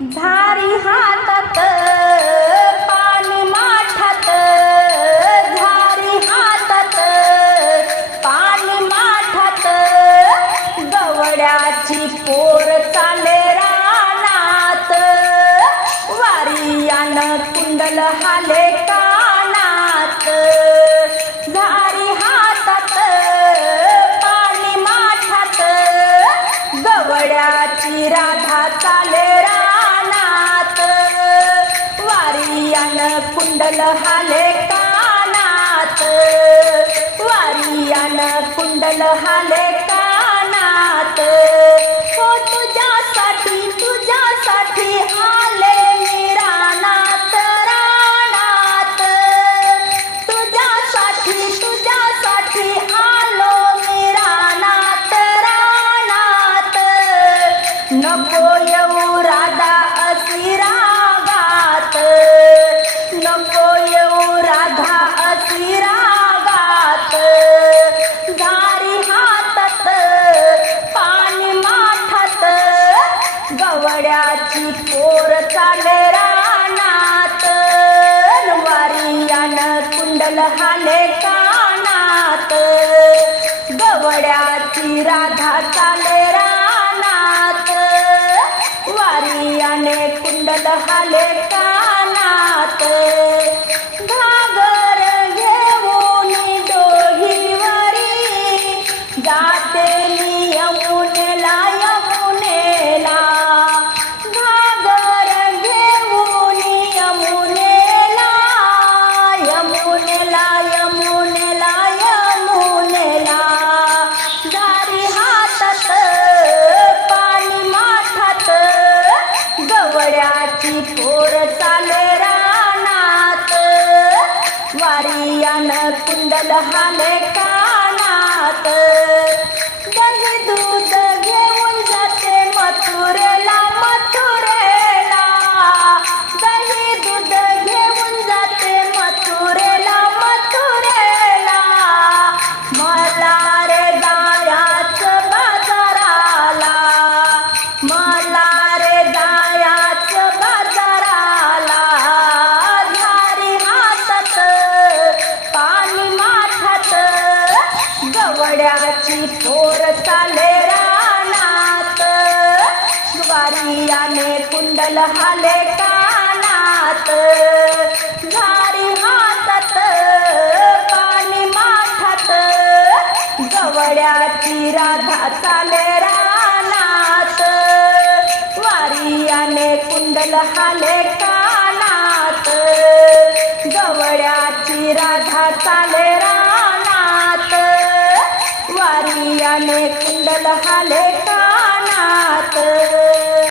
झारी हातात पाणी माठात झारी हातात पाणी माठात गवड्याची पोर चाले रानात वारियान कुंडल हाले कानात. कुंडल हाले गवड्याची पोर चाल रानात. वारियान कुंडल हाले कानात. गवड्याची राधा चाल रानात. वारियाने कुंडल हाले कानात. कुंडल हाले कानात. दही दूध गवड्याची पोर चाले रानात. वारियाने कुंडल हाले कानात. झारी हातात पाणी माठात. गवड्याची राधा चाले रानात. वारियाने कुंडल हाले कानात. गवड्याची राधा त्याने कुंडल हाले कानात.